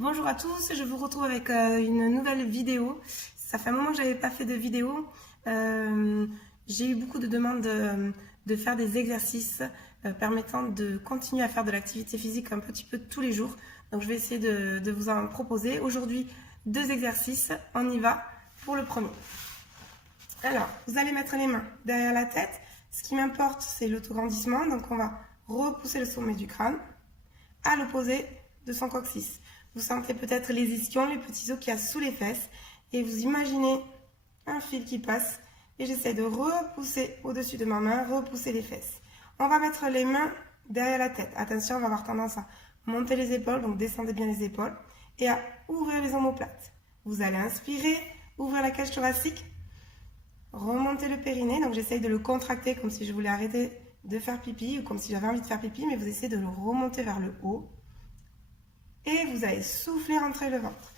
Bonjour à tous, je vous retrouve avec une nouvelle vidéo. Ça fait un moment que je n'avais pas fait de vidéo. J'ai eu beaucoup de demandes de faire des exercices permettant de continuer à faire de l'activité physique un petit peu tous les jours. Donc je vais essayer de vous en proposer. Aujourd'hui, 2 exercices. On y va pour le premier. Alors, vous allez mettre les mains derrière la tête. Ce qui m'importe, c'est l'autograndissement. Donc on va repousser le sommet du crâne à l'opposé de son coccyx. Vous sentez peut-être les ischions, les petits os qu'il y a sous les fesses. Et vous imaginez un fil qui passe. Et j'essaie de repousser au-dessus de ma main, repousser les fesses. On va mettre les mains derrière la tête. Attention, on va avoir tendance à monter les épaules, donc descendez bien les épaules. Et à ouvrir les omoplates. Vous allez inspirer, ouvrir la cage thoracique, remonter le périnée. Donc j'essaye de le contracter comme si je voulais arrêter de faire pipi ou comme si j'avais envie de faire pipi, mais vous essayez de le remonter vers le haut. Et vous allez souffler, rentrer le ventre.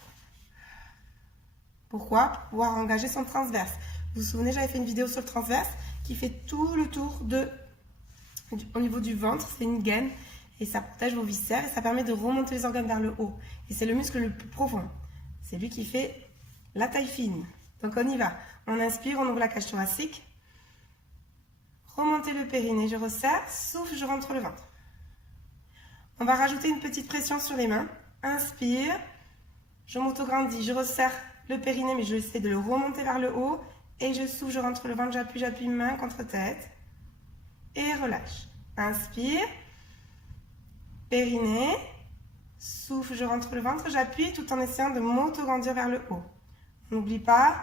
Pourquoi? Pour pouvoir engager son transverse. Vous vous souvenez, j'avais fait une vidéo sur le transverse qui fait tout le tour au niveau du ventre. C'est une gaine et ça protège vos viscères et ça permet de remonter les organes vers le haut. Et c'est le muscle le plus profond. C'est lui qui fait la taille fine. Donc on y va. On inspire, on ouvre la cage thoracique. Remontez le périnée, je resserre. Souffle, je rentre le ventre. On va rajouter une petite pression sur les mains. Inspire, je m'autograndis, je resserre le périnée, mais je essaie de le remonter vers le haut. Et je souffle, je rentre le ventre, j'appuie, main contre tête. Et relâche. Inspire, périnée, souffle, je rentre le ventre, j'appuie tout en essayant de m'autograndir vers le haut. N'oublie pas,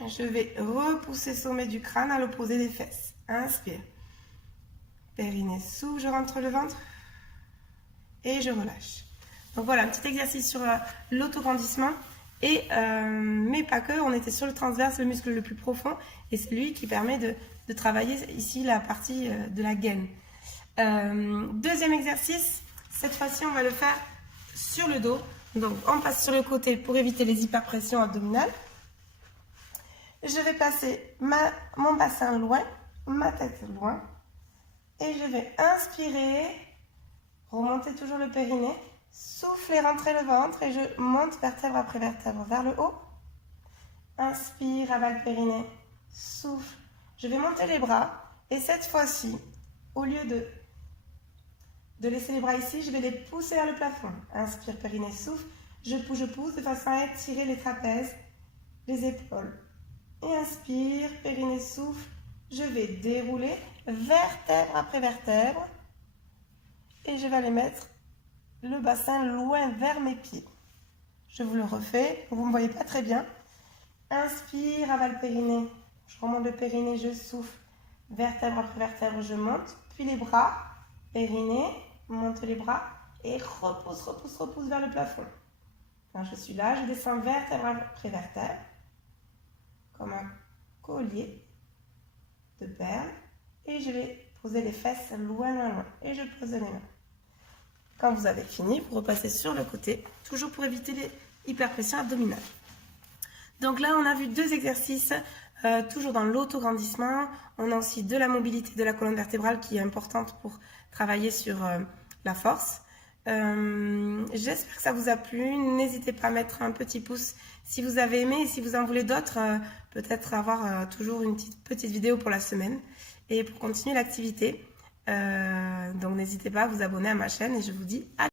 je vais repousser le sommet du crâne à l'opposé des fesses. Inspire. Périnée, souffle, je rentre le ventre et je relâche. Donc voilà, un petit exercice sur l'autograndissement. Mais pas que, on était sur le transverse, le muscle le plus profond, et c'est lui qui permet de travailler ici la partie de la gaine. Deuxième exercice, cette fois-ci on va le faire sur le dos. Donc on passe sur le côté pour éviter les hyperpressions abdominales. Je vais placer mon bassin loin, ma tête loin. Et je vais inspirer, remonter toujours le périnée, souffler, rentrer le ventre et je monte vertèbre après vertèbre vers le haut. Inspire, avale périnée, souffle. Je vais monter les bras et cette fois-ci, au lieu de laisser les bras ici, je vais les pousser vers le plafond. Inspire, périnée, souffle. Je pousse de façon à étirer les trapèzes, les épaules. Et inspire, périnée, souffle. Je vais dérouler vertèbre après vertèbre et je vais aller mettre le bassin loin vers mes pieds. Je vous le refais, vous ne me voyez pas très bien. Inspire, avale périnée, je remonte le périnée, je souffle, vertèbre après vertèbre, je monte, puis les bras, périnée, monte les bras et repousse vers le plafond. Quand je suis là, je descends vertèbre après vertèbre, comme un collier de perles. Et je vais poser les fesses loin. Et je pose les mains. Quand vous avez fini, vous repassez sur le côté, toujours pour éviter les hyperpressions abdominales. Donc là, on a vu 2 exercices, toujours dans l'autograndissement. On a aussi de la mobilité de la colonne vertébrale qui est importante pour travailler sur la force. J'espère que ça vous a plu. N'hésitez pas à mettre un petit pouce si vous avez aimé et si vous en voulez d'autres, peut-être avoir toujours une petite vidéo pour la semaine et pour continuer l'activité. Donc n'hésitez pas à vous abonner à ma chaîne et je vous dis à